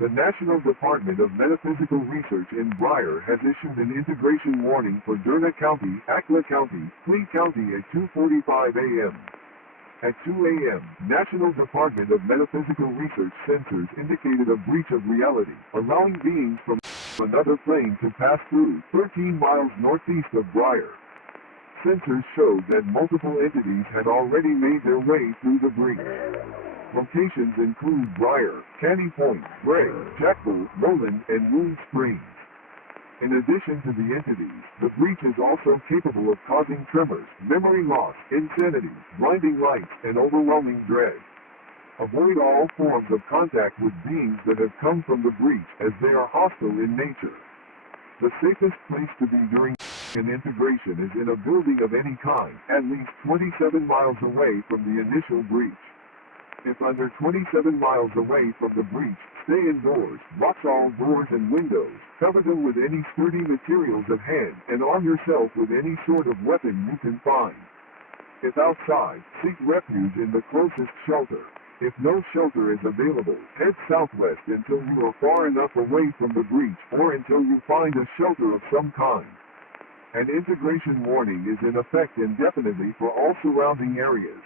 The National Department of Metaphysical Research in Briar has issued an integration warning for Derna County, Akla County, Fleet County at 2:45 a.m. At 2 a.m., National Department of Metaphysical Research sensors indicated a breach of reality, allowing beings from another plane to pass through 13 miles northeast of Briar. Sensors showed that multiple entities had already made their way through the breach. Locations include Briar, Canny Point, Bray, Jackbull, Nolan, and Moon Springs. In addition to the entities, the breach is also capable of causing tremors, memory loss, insanity, blinding lights, and overwhelming dread. Avoid all forms of contact with beings that have come from the breach, as they are hostile in nature. The safest place to be during an integration is in a building of any kind, at least 27 miles away from the initial breach. If under 27 miles away from the breach, stay indoors, lock all doors and windows, cover them with any sturdy materials at hand, and arm yourself with any sort of weapon you can find. If outside, seek refuge in the closest shelter. If no shelter is available, head southwest until you are far enough away from the breach or until you find a shelter of some kind. An integration warning is in effect indefinitely for all surrounding areas.